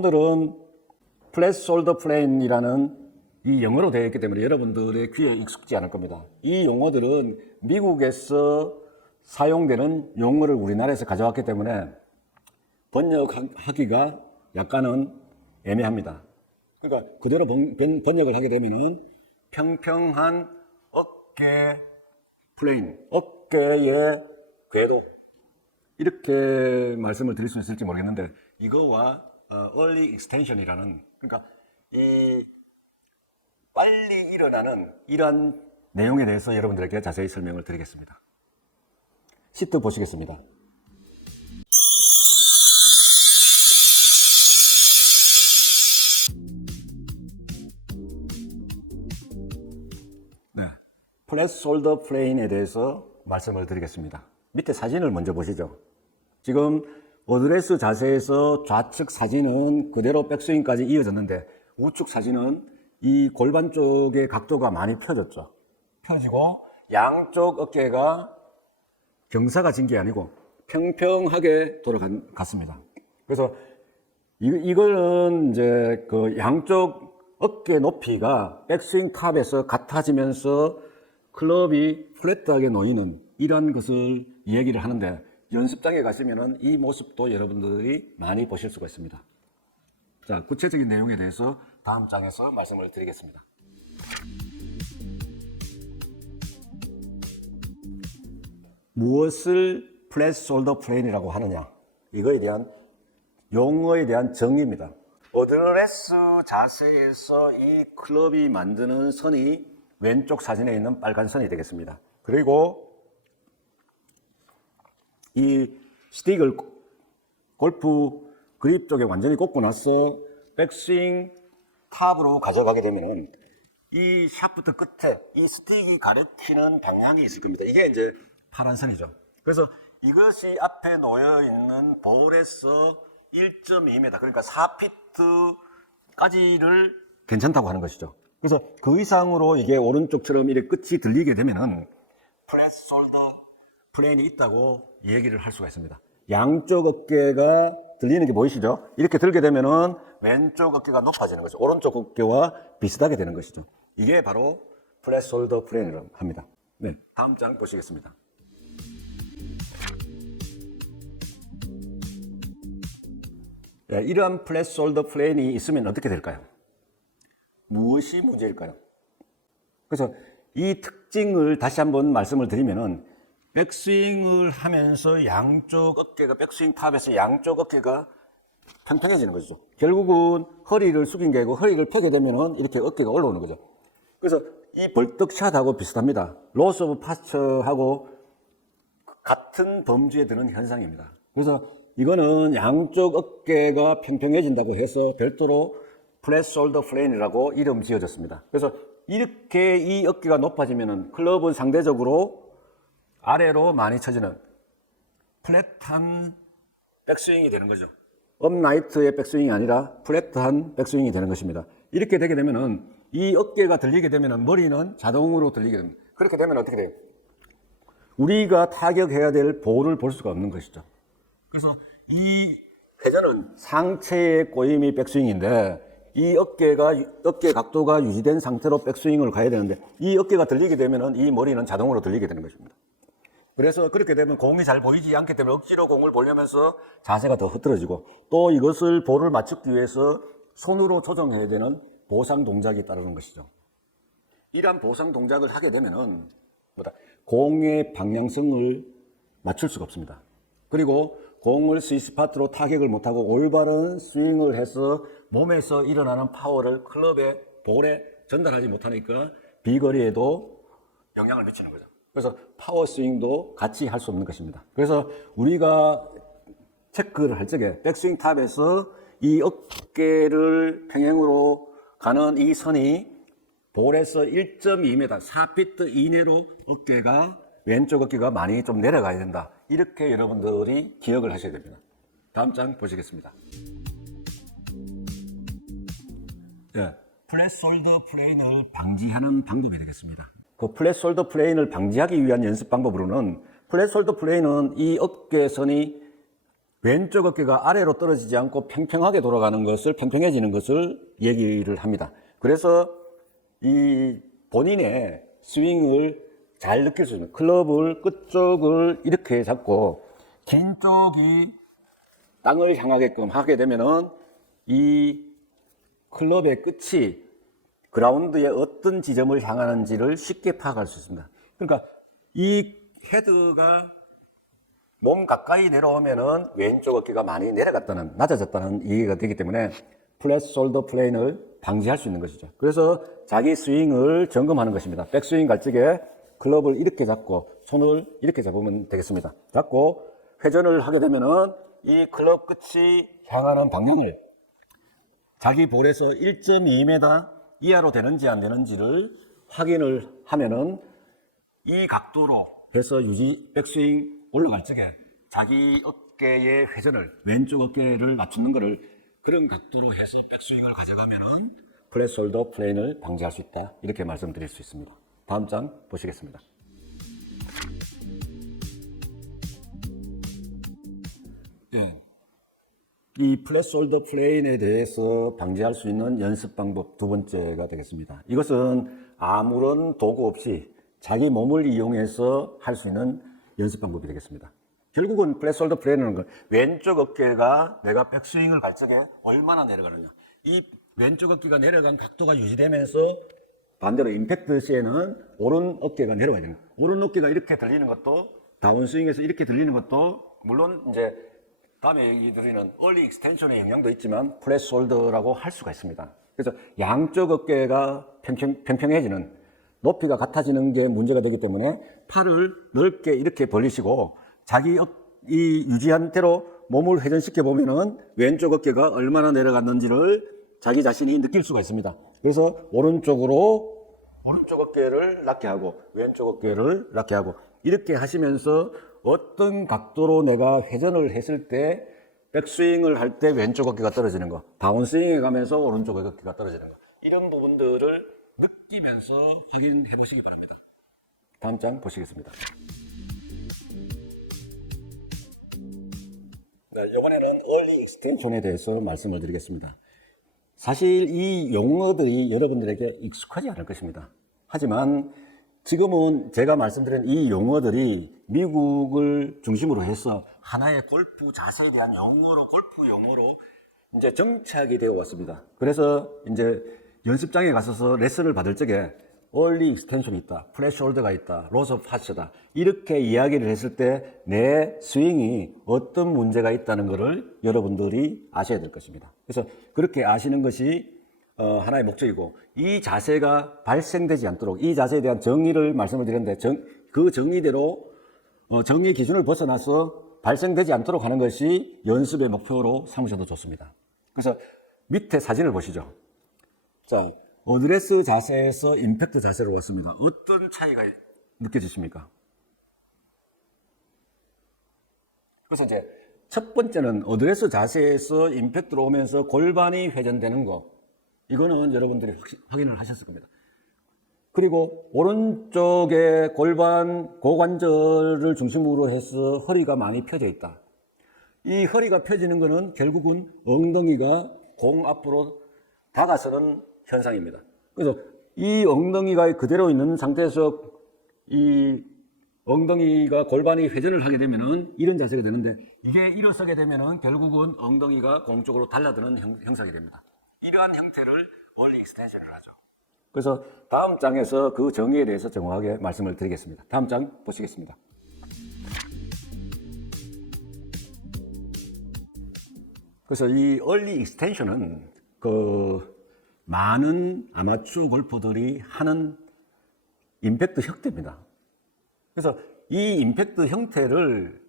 오늘은 플랫 숄더 플레인이라는 이 영어로 되어 있기 때문에 여러분들의 귀에 익숙지 않을 겁니다. 이 용어들은 미국에서 사용되는 용어를 우리나라에서 가져왔기 때문에 번역하기가 약간은 애매합니다. 그러니까 그대로 번역을 하게 되면은 평평한 어깨 플레인, 어깨의 궤도, 이렇게 말씀을 드릴 수 있을지 모르겠는데, 이거와 early extension이라는, 그러니까 이 빨리 일어나는 이러한 내용에 대해서 여러분들에게 자세히 설명을 드리겠습니다. 시트 보시겠습니다. 네, 플랫 숄더 플레인에 대해서 말씀을 드리겠습니다. 밑에 사진을 먼저 보시죠. 지금 어드레스 자세에서 좌측 사진은 그대로 백스윙까지 이어졌는데, 우측 사진은 이 골반 쪽의 각도가 많이 펴졌죠. 펴지고 양쪽 어깨가 경사가 진 게 아니고 평평하게 돌아갔습니다. 그래서 이거는 이제 그 양쪽 어깨 높이가 백스윙 탑에서 같아지면서 클럽이 플랫하게 놓이는 이런 것을 얘기를 하는데, 연습장에 가시면은 이 모습도 여러분들이 많이 보실 수가 있습니다. 자, 구체적인 내용에 대해서 다음 장에서 말씀을 드리겠습니다. 무엇을 플랫 숄더 플레인이라고 하느냐, 이거에 대한 용어에 대한 정의입니다. 어드레스 자세에서 이 클럽이 만드는 선이 왼쪽 사진에 있는 빨간 선이 되겠습니다. 그리고 이 스틱을 골프 그립 쪽에 완전히 꽂고 나서 백스윙 탑으로 가져가게 되면은 이 샤프트 끝에 이 스틱이 가리키는 방향이 있을 겁니다. 이게 이제 파란 선이죠. 그래서 이것이 앞에 놓여 있는 볼에서 1.2m, 그러니까 4피트까지를 괜찮다고 하는 것이죠. 그래서 그 이상으로 이게 오른쪽처럼 이렇게 끝이 들리게 되면은 플랫 숄더 플레인이 있다고 얘기를 할 수가 있습니다. 양쪽 어깨가 들리는 게 보이시죠? 이렇게 들게 되면은 왼쪽 어깨가 높아지는 거죠. 오른쪽 어깨와 비슷하게 되는 것이죠. 이게 바로 플랫 숄더 플레인이라고 합니다. 네, 다음 장 보시겠습니다. 네, 이러한 플랫 숄더 플레인이 있으면 어떻게 될까요? 무엇이 문제일까요? 그래서 이 특징을 다시 한번 말씀을 드리면은, 백스윙을 하면서 양쪽 어깨가, 백스윙 탑에서 양쪽 어깨가 평평해지는 거죠. 결국은 허리를 숙인 게 아니고 허리를 펴게 되면은 이렇게 어깨가 올라오는 거죠. 그래서 이 벌떡샷하고 비슷합니다. 로스 오브 파스처하고 같은 범주에 드는 현상입니다. 그래서 이거는 양쪽 어깨가 평평해진다고 해서 별도로 플랫 숄더 플레인이라고 이름 지어졌습니다. 그래서 이렇게 이 어깨가 높아지면은 클럽은 상대적으로 아래로 많이 쳐지는 플랫한 백스윙이 되는 거죠. 업라이트의 백스윙이 아니라 플랫한 백스윙이 되는 것입니다. 이렇게 되게 되면은 이 어깨가 들리게 되면은 머리는 자동으로 들리게 됩니다. 그렇게 되면 어떻게 돼요? 우리가 타격해야 될 볼을 볼 수가 없는 것이죠. 그래서 이 회전은 상체의 꼬임이 백스윙인데, 이 어깨 각도가 유지된 상태로 백스윙을 가야 되는데, 이 어깨가 들리게 되면은 이 머리는 자동으로 들리게 되는 것입니다. 그래서 그렇게 되면 공이 잘 보이지 않기 때문에 억지로 공을 보려면서 자세가 더 흐트러지고, 또 이것을 볼을 맞추기 위해서 손으로 조정해야 되는 보상 동작이 따르는 것이죠. 이러한 보상 동작을 하게 되면은 공의 방향성을 맞출 수가 없습니다. 그리고 공을 스위스파트로 타격을 못하고 올바른 스윙을 해서 몸에서 일어나는 파워를 클럽의 볼에 전달하지 못하니까 비거리에도 영향을 미치는 거죠. 그래서 파워 스윙도 같이 할 수 없는 것입니다. 그래서 우리가 체크를 할 적에 백스윙 탑에서 이 어깨를 평행으로 가는 이 선이 볼에서 1.2m, 4피트 이내로 왼쪽 어깨가 많이 좀 내려가야 된다. 이렇게 여러분들이 기억을 하셔야 됩니다. 다음 장 보시겠습니다. 네, 플랫 숄더 플레인을 방지하는 방법이 되겠습니다. 그 플랫 숄더 플레인을 방지하기 위한 연습 방법으로는, 플랫 숄더 플레인은 이 어깨선이 왼쪽 어깨가 아래로 떨어지지 않고 평평하게 돌아가는 것을, 평평해지는 것을 얘기를 합니다. 그래서 이 본인의 스윙을 잘 느낄 수 있는, 클럽을 끝쪽을 이렇게 잡고 긴 쪽이 땅을 향하게끔 하게 되면은 이 클럽의 끝이 그라운드의 어떤 지점을 향하는지를 쉽게 파악할 수 있습니다. 그러니까 이 헤드가 몸 가까이 내려오면은 왼쪽 어깨가 많이 내려갔다는, 낮아졌다는 얘기가 되기 때문에 플랫 숄더 플레인을 방지할 수 있는 것이죠. 그래서 자기 스윙을 점검하는 것입니다. 백스윙 갈 적에 클럽을 이렇게 잡고 손을 이렇게 잡으면 되겠습니다. 잡고 회전을 하게 되면은 이 클럽 끝이 향하는 방향을 자기 볼에서 1.2m 이하로 되는지 안 되는지를 확인을 하면은 이 각도로 해서 백스윙 올라갈 적에 자기 어깨의 회전을, 왼쪽 어깨를 낮추는 것을 그런 각도로 해서 백스윙을 가져가면은 플랫 숄더 플레인을 방지할 수 있다. 이렇게 말씀드릴 수 있습니다. 다음 장 보시겠습니다. 예. 이 플랫 숄더 플레인에 대해서 방지할 수 있는 연습 방법 두 번째가 되겠습니다. 이것은 아무런 도구 없이 자기 몸을 이용해서 할 수 있는 연습 방법이 되겠습니다. 결국은 플랫 숄더 플레인은 왼쪽 어깨가 내가 백스윙을 갈 적에 얼마나 내려가느냐. 이 왼쪽 어깨가 내려간 각도가 유지되면서 반대로 임팩트 시에는 오른 어깨가 내려와야 됩니다. 오른 어깨가 이렇게 들리는 것도, 다운스윙에서 이렇게 들리는 것도, 물론 이제 다음에 얘기 드리는 얼리 익스텐션의 영향도 있지만 플랫 숄더라고 할 수가 있습니다. 그래서 양쪽 어깨가 평평해지는, 높이가 같아지는 게 문제가 되기 때문에 팔을 넓게 이렇게 벌리시고 자기 이 유지한 대로 몸을 회전시켜 보면은 왼쪽 어깨가 얼마나 내려갔는지를 자기 자신이 느낄 수가 있습니다. 그래서 오른쪽 어깨를 낮게 하고 왼쪽 어깨를 낮게 하고 이렇게 하시면서 어떤 각도로 내가 회전을 했을 때 백스윙을 할 때 왼쪽 어깨가 떨어지는 거, 다운스윙에 가면서 오른쪽 어깨가 떨어지는 거, 이런 부분들을 느끼면서 확인해 보시기 바랍니다. 다음 장 보시겠습니다. 네, 이번에는 얼리 익스텐션에 대해서 말씀을 드리겠습니다. 사실 이 용어들이 여러분들에게 익숙하지 않을 것입니다. 하지만 지금은 제가 말씀드린 이 용어들이 미국을 중심으로 해서 하나의 골프 자세에 대한 골프 용어로 이제 정착이 되어 왔습니다. 그래서 이제 연습장에 가서서 레슨을 받을 적에 얼리 익스텐션이 있다, 플랫 숄더가 있다, 로스 오브 파츠다, 이렇게 이야기를 했을 때 내 스윙이 어떤 문제가 있다는 것을 여러분들이 아셔야 될 것입니다. 그래서 그렇게 아시는 것이 하나의 목적이고, 이 자세가 발생되지 않도록 이 자세에 대한 정의를 말씀을 드렸는데 그 정의대로 정의 기준을 벗어나서 발생되지 않도록 하는 것이 연습의 목표로 삼으셔도 좋습니다. 그래서 밑에 사진을 보시죠. 자, 어드레스 자세에서 임팩트 자세로 왔습니다. 어떤 차이가 느껴지십니까? 그래서 이제 첫 번째는 어드레스 자세에서 임팩트로 오면서 골반이 회전되는 거, 이거는 여러분들이 확인을 하셨을 겁니다. 그리고 오른쪽에 고관절을 중심으로 해서 허리가 많이 펴져 있다. 이 허리가 펴지는 것은 결국은 엉덩이가 공 앞으로 다가서는 현상입니다. 그래서 이 엉덩이가 그대로 있는 상태에서 이 엉덩이가 골반이 회전을 하게 되면은 이런 자세가 되는데, 이게 일어서게 되면은 결국은 엉덩이가 공 쪽으로 달라드는 형상이 됩니다. 이러한 형태를 얼리 익스텐션을 하죠. 그래서 다음 장에서 그 정의에 대해서 정확하게 말씀을 드리겠습니다. 다음 장 보시겠습니다. 그래서 이 얼리 익스텐션은 많은 아마추어 골퍼들이 하는 임팩트 형태입니다. 그래서 이 임팩트 형태를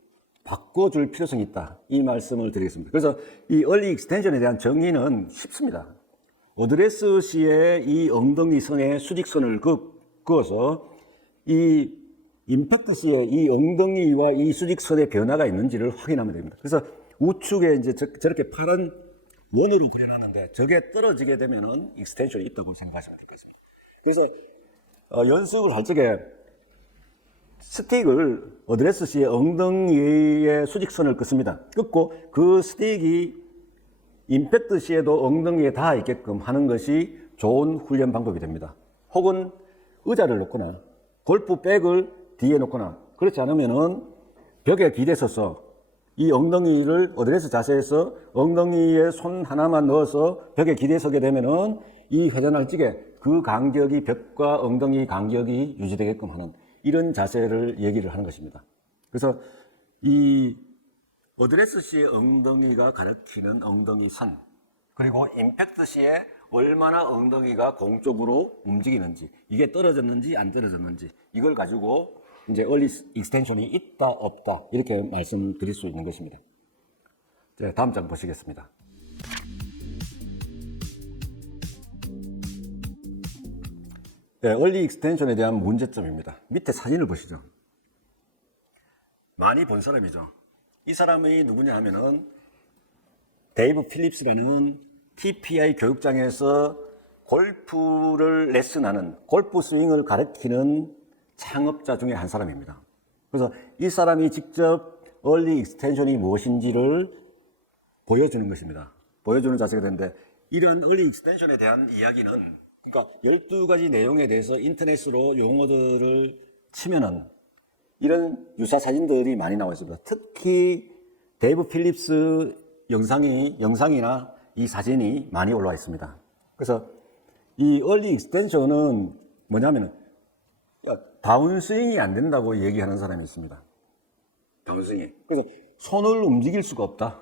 바꿔줄 필요성이 있다, 이 말씀을 드리겠습니다. 그래서 이 얼리 익스텐션에 대한 정의는 쉽습니다. 어드레스 시에 이 엉덩이 선에 수직선을 그어서 이 임팩트 시에 이 엉덩이와 이 수직선의 변화가 있는지를 확인하면 됩니다. 그래서 우측에 이제 저렇게 파란 원으로 그려놨는데 저게 떨어지게 되면은 익스텐션이 있다고 생각하시면 될 것입니다. 그래서 연습을 할 적에 스틱을 어드레스 시에 엉덩이에 수직선을 긋습니다. 긋고 그 스틱이 임팩트 시에도 엉덩이에 닿아 있게끔 하는 것이 좋은 훈련 방법이 됩니다. 혹은 의자를 놓거나 골프백을 뒤에 놓거나 그렇지 않으면은 벽에 기대서서 이 엉덩이를 어드레스 자세에서 엉덩이에 손 하나만 넣어서 벽에 기대서게 되면은 이 회전할 적에 그 간격이 벽과 엉덩이 간격이 유지되게끔 하는 이런 자세를 얘기를 하는 것입니다. 그래서 이 어드레스 시의 엉덩이가 가리키는 엉덩이 선, 그리고 임팩트 시에 얼마나 엉덩이가 공 쪽으로 움직이는지, 이게 떨어졌는지 안 떨어졌는지, 이걸 가지고 이제 얼리 익스텐션이 있다 없다 이렇게 말씀드릴 수 있는 것입니다. 자, 다음 장 보시겠습니다. 네, 얼리 익스텐션에 대한 문제점입니다. 밑에 사진을 보시죠. 많이 본 사람이죠. 이 사람이 누구냐 하면은 데이브 필립스라는 TPI 교육장에서 골프를 레슨하는, 골프 스윙을 가르치는 창업자 중에 한 사람입니다. 그래서 이 사람이 직접 얼리 익스텐션이 무엇인지를 보여주는 것입니다. 보여주는 자세가 되는데, 이러한 얼리 익스텐션에 대한 이야기는, 그러니까 12가지 내용에 대해서 인터넷으로 용어들을 치면은 이런 유사 사진들이 많이 나와 있습니다. 특히 데이브 필립스 영상이나 이 사진이 많이 올라와 있습니다. 그래서 이 얼리 익스텐션은 뭐냐면은 다운스윙이 안 된다고 얘기하는 사람이 있습니다. 다운스윙이. 그래서 손을 움직일 수가 없다.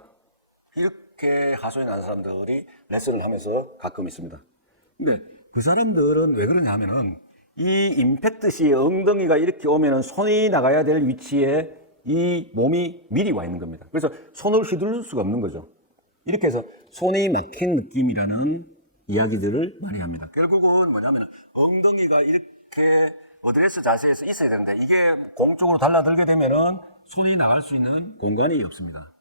이렇게 하소연 하는 사람들이 레슨을 하면서 가끔 있습니다. 근데 그 사람들은 왜 그러냐 하면은 이 임팩트 시에 엉덩이가 이렇게 오면은 손이 나가야 될 위치에 이 몸이 미리 와 있는 겁니다. 그래서 손을 휘두를 수가 없는 거죠. 이렇게 해서 손이 막힌 느낌이라는 이야기들을 많이 합니다. 결국은 뭐냐면 엉덩이가 이렇게 어드레스 자세에서 있어야 되는데 이게 공 쪽으로 달라들게 되면은 손이 나갈 수 있는 공간이 없습니다.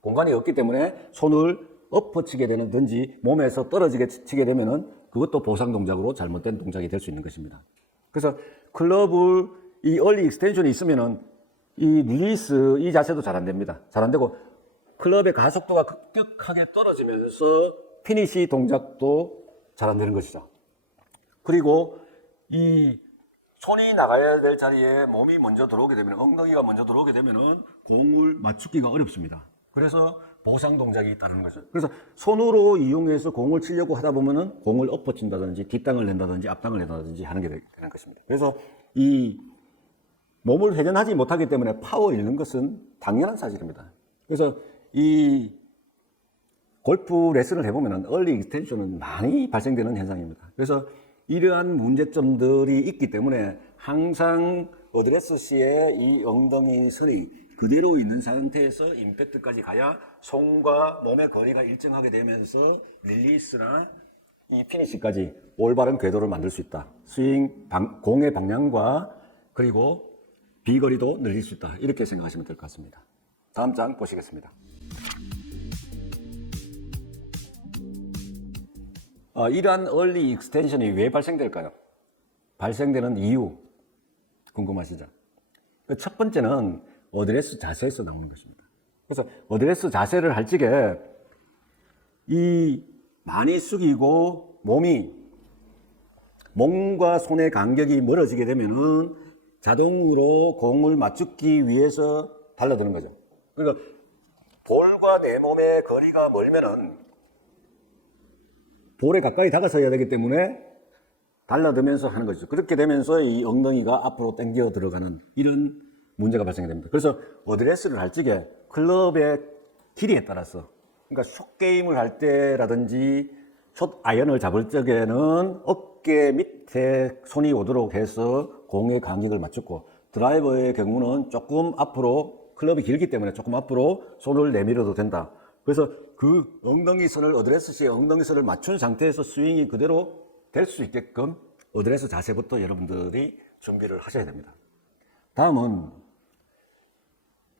공간이 없기 때문에 손을 엎어치게 되는든지 몸에서 떨어지게 치게 되면은 그것도 보상 동작으로 잘못된 동작이 될 수 있는 것입니다. 그래서 클럽을 이 얼리 익스텐션이 있으면은 이 릴리스 이 자세도 잘 안 됩니다. 잘 안 되고 클럽의 가속도가 급격하게 떨어지면서 피니시 동작도 잘 안 되는 것이죠. 그리고 이 손이 나가야 될 자리에 몸이 먼저 들어오게 되면, 엉덩이가 먼저 들어오게 되면은 공을 맞추기가 어렵습니다. 그래서 보상 동작이 따르는 거죠. 그래서 손으로 이용해서 공을 치려고 하다 보면은 공을 엎어친다든지 뒷땅을 낸다든지 앞땅을 낸다든지 하는 게 되는 것입니다. 그래서 이 몸을 회전하지 못하기 때문에 파워 잃는 것은 당연한 사실입니다. 그래서 이 골프 레슨을 해보면 얼리 익스텐션은 많이 발생되는 현상입니다. 그래서 이러한 문제점들이 있기 때문에 항상 어드레스 시에 이 엉덩이 선이 그대로 있는 상태에서 임팩트까지 가야 손과 몸의 거리가 일정하게 되면서 릴리스나 이 피니시까지 올바른 궤도를 만들 수 있다. 공의 방향과 그리고 비거리도 늘릴 수 있다. 이렇게 생각하시면 될 것 같습니다. 다음 장 보시겠습니다. 이러한 얼리 익스텐션이 왜 발생될까요? 발생되는 이유 궁금하시죠? 첫 번째는 어드레스 자세에서 나오는 것입니다. 그래서 어드레스 자세를 할 적에 이 많이 숙이고 몸과 손의 간격이 멀어지게 되면은 자동으로 공을 맞추기 위해서 달라드는 거죠. 그러니까 볼과 내 몸의 거리가 멀면은 볼에 가까이 다가서야 되기 때문에 달라들면서 하는 거죠. 그렇게 되면서 이 엉덩이가 앞으로 당겨 들어가는 이런 문제가 발생이 됩니다. 그래서 어드레스를 할 적에 클럽의 길이에 따라서, 그러니까 숏게임을 할 때라든지 숏 아이언을 잡을 적에는 어깨 밑에 손이 오도록 해서 공의 간격을 맞췄고, 드라이버의 경우는 조금 앞으로, 클럽이 길기 때문에 조금 앞으로 손을 내밀어도 된다. 그래서 그 엉덩이 선을, 어드레스 시에 엉덩이 선을 맞춘 상태에서 스윙이 그대로 될 수 있게끔 어드레스 자세부터 여러분들이 준비를 하셔야 됩니다. 다음은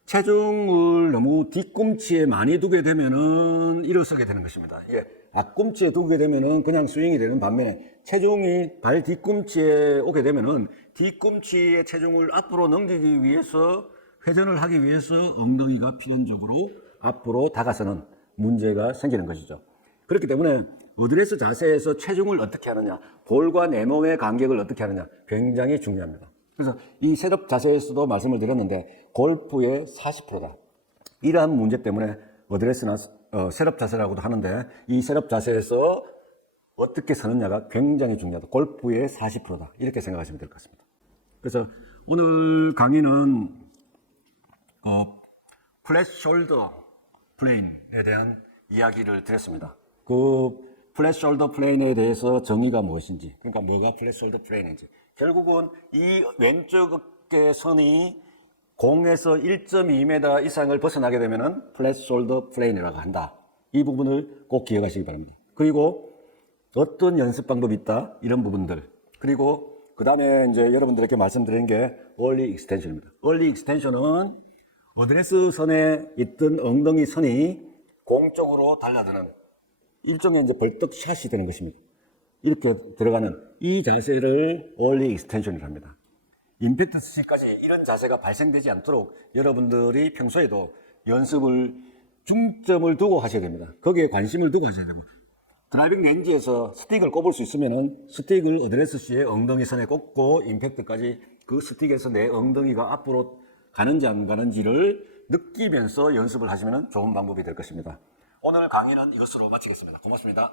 체중을 너무 뒤꿈치에 많이 두게 되면은 일어서게 되는 것입니다. 이게 앞꿈치에 두게 되면은 그냥 스윙이 되는 반면에 체중이 발 뒤꿈치에 오게 되면은 뒤꿈치의 체중을 앞으로 넘기기 위해서 회전을 하기 위해서 엉덩이가 필연적으로 앞으로 다가서는 문제가 생기는 것이죠. 그렇기 때문에 어드레스 자세에서 체중을 어떻게 하느냐, 볼과 내 몸의 간격을 어떻게 하느냐 굉장히 중요합니다. 그래서 이 셋업 자세에서도 말씀을 드렸는데 골프의 40%다. 이러한 문제 때문에 어드레스나 셋업 자세라고도 하는데 이 셋업 자세에서 어떻게 서느냐가 굉장히 중요하다. 골프의 40%다. 이렇게 생각하시면 될 것 같습니다. 그래서 오늘 강의는 플랫 숄더 플레인에 대한 이야기를 드렸습니다. 그 플랫 숄더 플레인에 대해서 정의가 무엇인지, 그러니까 뭐가 플랫 숄더 플레인인지, 결국은 이 왼쪽 어깨 선이 공에서 1.2m 이상을 벗어나게 되면은 플랫 숄더 플레인이라고 한다. 이 부분을 꼭 기억하시기 바랍니다. 그리고 어떤 연습 방법이 있다, 이런 부분들. 그리고 그 다음에 이제 여러분들에게 말씀드린 게 얼리 익스텐션입니다. 얼리 익스텐션은 어드레스 선에 있던 엉덩이 선이 공 쪽으로 달라드는 일종의 이제 벌떡 샷이 되는 것입니다. 이렇게 들어가는 이 자세를 얼리 익스텐션이라고 합니다. 임팩트 스시까지 이런 자세가 발생되지 않도록 여러분들이 평소에도 연습을 중점을 두고 하셔야 됩니다. 거기에 관심을 두고 하셔야 됩니다. 드라이빙 렌지에서 스틱을 꼽을 수 있으면은 스틱을 어드레스 씨의 엉덩이 선에 꼽고 임팩트까지 그 스틱에서 내 엉덩이가 앞으로 가는지 안 가는지를 느끼면서 연습을 하시면 좋은 방법이 될 것입니다. 오늘 강의는 이것으로 마치겠습니다. 고맙습니다.